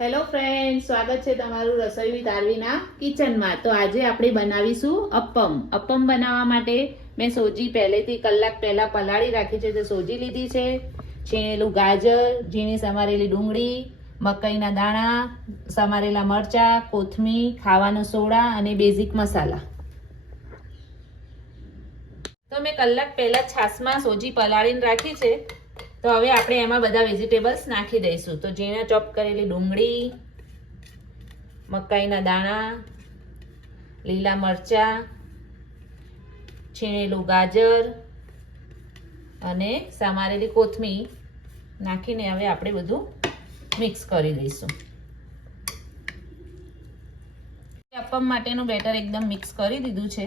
Hello friend, સ્વાગત છે તમારું રસોઈ વિથ આરવીના કિચનમાં। તો આજે આપણે બનાવીશું અપ્પમ। અપ્પમ બનાવવા માટે મેં સોજી પહેલેથી કલાક પહેલા પલાળી રાખી છે। તો સોજી લીધી છે, છીણેલું ગાજર, ઝીણી સમારેલી ડુંગળી, મકાઈના દાણા, સમારેલા મરચા, કોથમીર, ખાવાનો સોડા અને બેઝિક મસાલા। તો મેં કલાક પહેલા છાશમાં સોજી પલાળીને રાખી છે। તો હવે આપણે એમાં બધા વેજીટેબલ્સ નાખી દઈશું। તો ઝીણા ચોપ કરેલી ડુંગળી, મકાઈના દાણા, લીલા મરચા, છીણેલું ગાજર અને સમારેલી કોથમીર નાખીને હવે આપણે બધું મિક્સ કરી દઈશું। અપ્પમ માટેનું બેટર એકદમ મિક્સ કરી દીધું છે।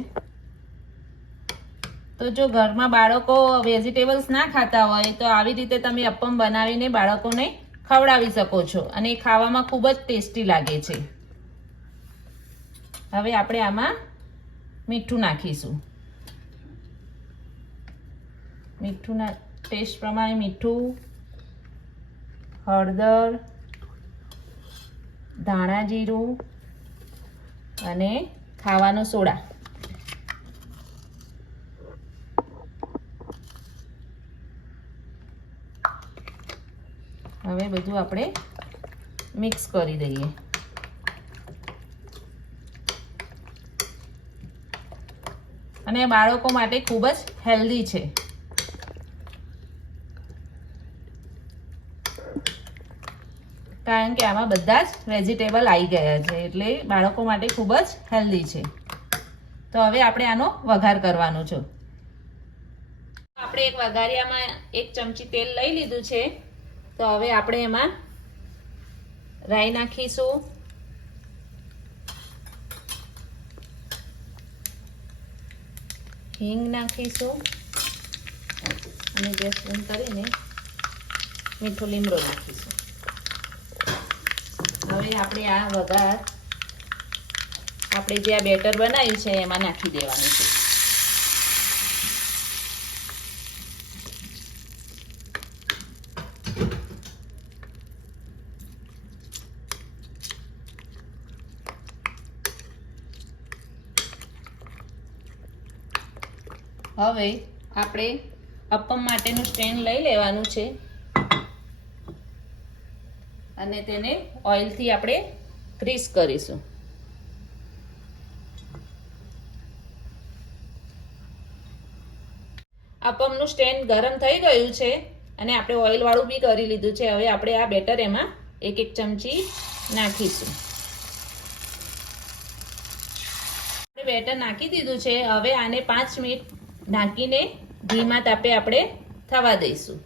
તો જો ઘરમાં બાળકો વેજીટેબલ્સ ના ખાતા હોય તો આવી રીતે તમે અપ્પમ બનાવીને બાળકોને ખવડાવી શકો છો અને ખાવામાં ખૂબ જ ટેસ્ટી લાગે છે। હવે આપણે આમાં મીઠું નાખીશું। મીઠુંના ટેસ્ટ પ્રમાણે મીઠું, હળદર, ધાણા જીરું અને ખાવાનો સોડા। હવે બધું આપણે મિક્સ કરી દઈએ। અને બાળકો માટે ખૂબ જ હેલ્ધી છે। કારણ કે આમાં બધા જ વેજીટેબલ આવી ગયા છે, એટલે બાળકો માટે ખૂબ જ હેલ્ધી છે। તો હવે આપણે આનો વઘાર કરવાનો છે। આપણે એક વઘારિયામાં 1 ચમચી તેલ લઈ લીધું છે। તો હવે આપણે એમાં રાઈ નાખીશું, હિંગ નાખીશું અને ગેસ બંધ કરીને મીઠો લીમડો નાખીશું। હવે આપણે આ વઘાર આપણે જે આ બેટર બનાવ્યું છે એમાં નાખી દેવાનું છે। હવે આપણે અપ્પમ માટેનું સ્ટેન્ડ લઈ લેવાનું છે અને તેને ઓઇલથી આપણે ગ્રીસ કરીશું। અપ્પમનું સ્ટેન્ડ ગરમ થઈ ગયું છે અને આપણે ઓઇલ વાળું બી કરી લીધું છે। હવે આપણે આ બેટર એમાં 1 ચમચી નાખીશું। બેટર નાખી દીધું છે। હવે આને 5 મિનિટ ઢાંકીને ધીમા તાપે આપણે થવા દઈશું।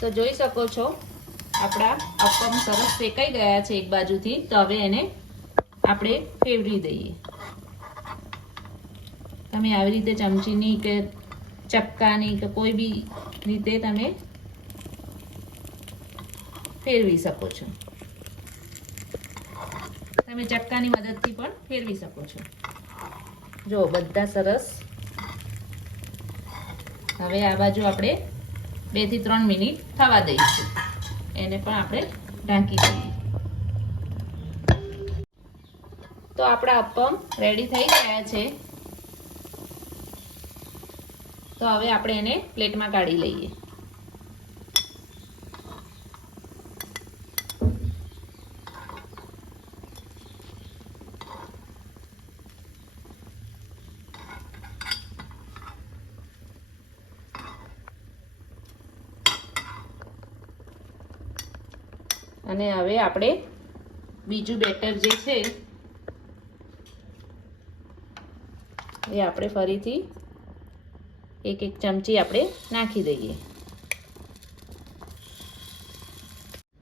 તો જોઈ શકો છો આપણા અપ્પમ સરસ શેકાઈ ગયા છે એક બાજુથી। તો હવે એને આપણે ફેરવી દઈએ। તમે આવી રીતે ચમચીની કે ચક્કાની કે કોઈ બી રીતે તમે ફેરવી શકો છો। તમે ચક્કાની મદદથી પણ ફેરવી શકો છો। જો બધા સરસ। હવે આ બાજુ આપણે 2 થી 3 મિનિટ થવા દઈશું। એને પણ આપણે ઢાંકી દઈએ। તો આપણા અપ્પમ રેડી થઈ ગયા છે। તો હવે આપણે એને પ્લેટમાં કાઢી લઈએ। અને હવે આપણે બીજું બેટર જે છે એ આપણે ફરીથી 1 ચમચી આપણે નાખી દઈએ।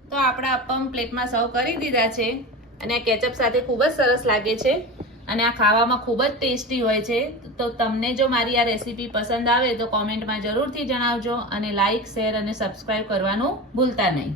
તો આપણા અપ્પમ પ્લેટમાં સર્વ કરી દીધા છે અને આ કેચઅપ સાથે ખૂબ જ સરસ લાગે છે અને આ ખાવામાં ખૂબ જ ટેસ્ટી હોય છે। તો તમને જો મારી આ રેસીપી પસંદ આવે તો કોમેન્ટમાં જરૂરથી જણાવજો અને લાઈક, શેર અને સબસ્ક્રાઈબ કરવાનું ભૂલતા નહીં।